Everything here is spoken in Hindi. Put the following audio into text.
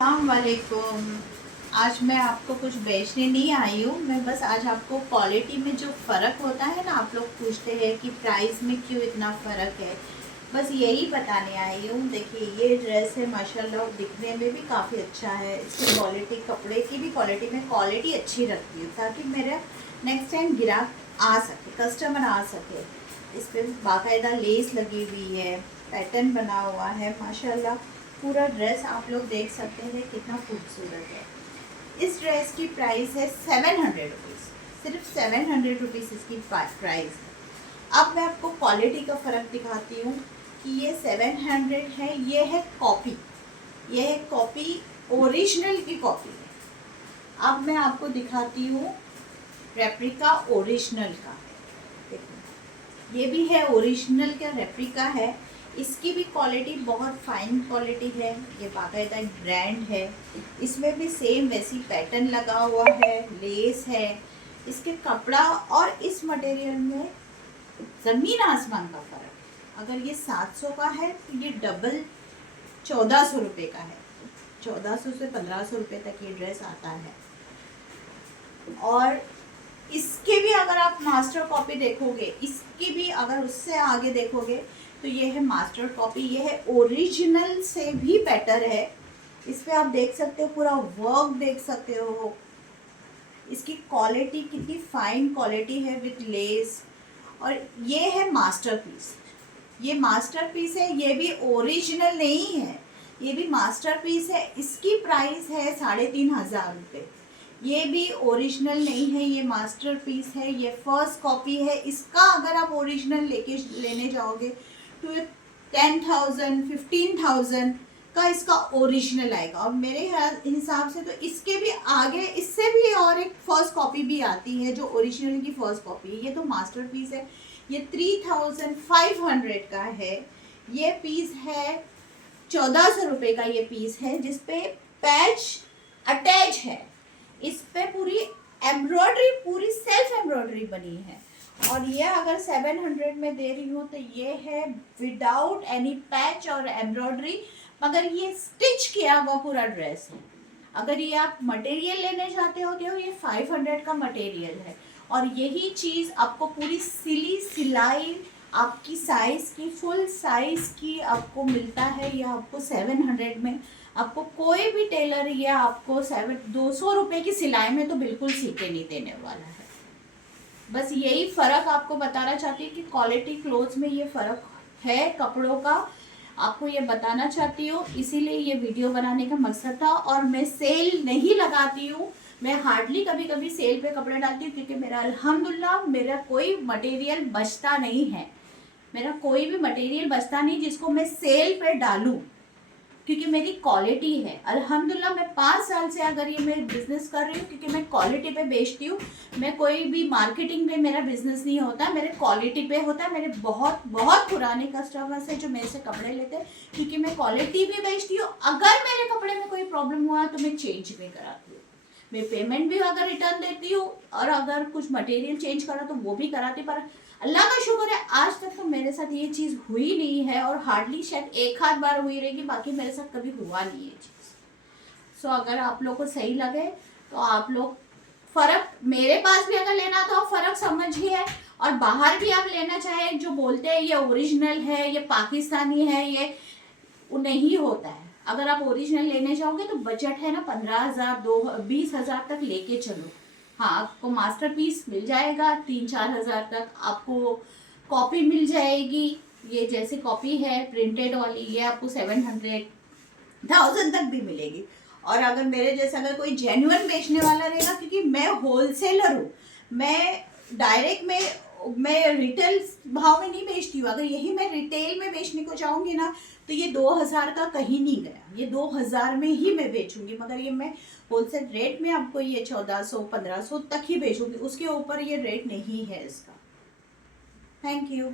अस्सलामुअलैकुम। आज मैं आपको कुछ बेचने नहीं आई हूँ। मैं बस आज आपको क्वालिटी में जो फ़र्क होता है ना, आप लोग पूछते हैं कि प्राइस में क्यों इतना फ़र्क है, बस यही बताने आई हूँ। देखिए ये ड्रेस है, माशाल्लाह दिखने में भी काफ़ी अच्छा है। इसकी क्वालिटी, कपड़े की भी क्वालिटी में क्वालिटी अच्छी रखती हूँ ताकि मेरा नेक्स्ट टाइम ग्राहक आ सके, कस्टमर आ सके। इस पर बाकायदा लेस लगी हुई है, पैटर्न बना हुआ है माशाल्लाह। पूरा ड्रेस आप लोग देख सकते हैं कितना खूबसूरत है। इस ड्रेस की प्राइस है 700 रुपीज़, सिर्फ 700 रुपीज़ इसकी प्राइस है। अब मैं आपको क्वालिटी का फ़र्क दिखाती हूँ कि ये 700 है, ये है कॉपी, ये है कॉपी, ओरिजिनल की कॉपी है। अब मैं आपको दिखाती हूँ रेप्लिका ओरिजिनल का। देखो ये भी है ओरिजिनल का रेप्लिका है। इसकी भी क्वालिटी बहुत फाइन क्वालिटी है, ये बाकायदा एक ब्रांड है। इसमें भी सेम वैसी पैटर्न लगा हुआ है, लेस है। इसके कपड़ा और इस मटेरियल में ज़मीन आसमान का फ़र्क। अगर ये 700 का है तो ये डबल 1400 रुपये का है। 1400 से 1500 रुपये तक ये ड्रेस आता है। और इसके भी अगर आप मास्टर कॉपी देखोगे, इसकी भी अगर उससे आगे देखोगे तो ये है मास्टर कॉपी, ये है ओरिजिनल से भी बेटर है। इस पे आप देख सकते हो, पूरा वर्क देख सकते हो। इसकी क्वालिटी कितनी फाइन क्वालिटी है विद लेस। और ये है मास्टरपीस, ये मास्टरपीस है, ये भी ओरिजिनल नहीं है, ये भी मास्टरपीस है। इसकी प्राइस है 3500 रुपये। ये भी ओरिजिनल नहीं है, ये मास्टरपीस है, ये फर्स्ट कॉपी है। इसका अगर आप ओरिजिनल लेने जाओगे तो 10,000 15,000 का इसका ओरिजिनल आएगा। और मेरे हिसाब से तो इसके भी आगे, इससे भी और एक फर्स्ट कॉपी भी आती है जो ओरिजिनल की फर्स्ट कॉपी है। ये तो मास्टरपीस है, ये 3500 का है। ये पीस है 1400 रुपये का, ये पीस है जिसपे पैच अटैच है। इस पे पूरी एम्ब्रॉयडरी, पूरी सेल्फ एम्ब्रॉयडरी बनी है। और ये अगर 700 में दे रही हूँ तो ये है विदाउट एनी पैच और एम्ब्रॉयडरी, मगर ये स्टिच किया हुआ पूरा ड्रेस है। अगर ये आप मटेरियल लेने जाते हो तो ये 500 का मटेरियल है। और यही चीज़ आपको पूरी सिली सिलाई आपकी साइज़ की, फुल साइज़ की आपको मिलता है। ये आपको 700 में, आपको कोई भी टेलर ये आपको 200 रुपये की सिलाई में तो बिल्कुल सी के नहीं देने वाला है। बस यही फ़र्क आपको बताना चाहती हूँ कि क्वालिटी क्लोथ्स में ये फ़र्क है कपड़ों का, आपको ये बताना चाहती हूँ। इसीलिए ये वीडियो बनाने का मकसद था। और मैं सेल नहीं लगाती हूँ, मैं हार्डली कभी कभी सेल पे कपड़े डालती हूँ, क्योंकि मेरा अल्हम्दुलिल्लाह मेरा कोई मटेरियल बचता नहीं है। मेरा कोई भी मटेरियल बचता नहीं जिसको मैं सेल पे डालूँ, क्योंकि मेरी क्वालिटी है। अल्हम्दुलिल्लाह मैं 5 साल से अगर ये मैं बिज़नेस कर रही हूँ, क्योंकि मैं क्वालिटी पे बेचती हूँ। मैं कोई भी मार्केटिंग पे मेरा बिज़नेस नहीं होता, मेरे क्वालिटी पे होता है। मेरे बहुत बहुत पुराने कस्टमर्स हैं जो मेरे से कपड़े लेते हैं, क्योंकि मैं क्वालिटी भी बेचती हूँ। अगर मेरे कपड़े में कोई प्रॉब्लम हुआ तो मैं चेंज भी कराती हूँ, मैं पेमेंट भी अगर रिटर्न देती हूँ, और अगर कुछ मटेरियल चेंज करा तो वो भी कराती। पर अल्लाह का शुक्र है आज तक तो मेरे साथ ये चीज़ हुई नहीं है, और हार्डली शायद एक आध बार हुई रहेगी, बाकी मेरे साथ कभी हुआ नहीं है चीज़। सो अगर आप लोग को सही लगे तो आप लोग फ़र्क, मेरे पास भी अगर लेना तो फ़र्क समझिए। और बाहर भी आप लेना चाहें, जो बोलते हैं ये ओरिजिनल है, ये पाकिस्तानी है, ये नहीं होता है। अगर आप ओरिजिनल लेने जाओगे तो बजट है ना 15,000 20,000 तक लेके चलो। हाँ, आपको मास्टरपीस मिल जाएगा 3-4 हज़ार तक, आपको कॉपी मिल जाएगी। ये जैसे कॉपी है प्रिंटेड वाली, ये आपको 700-1000 तक भी मिलेगी। और अगर मेरे जैसा अगर कोई जेन्युइन बेचने वाला रहेगा, क्योंकि मैं होलसेलर हूँ, मैं डायरेक्ट मैं रिटेल भाव में नहीं बेचती हूँ। अगर यही मैं रिटेल में बेचने को जाऊँगी ना तो ये 2000 का कहीं नहीं गया, ये 2000 में ही मैं बेचूंगी। मगर ये मैं होलसेल रेट में आपको ये 1400-1500 तक ही बेचूंगी, उसके ऊपर ये रेट नहीं है इसका। Thank you.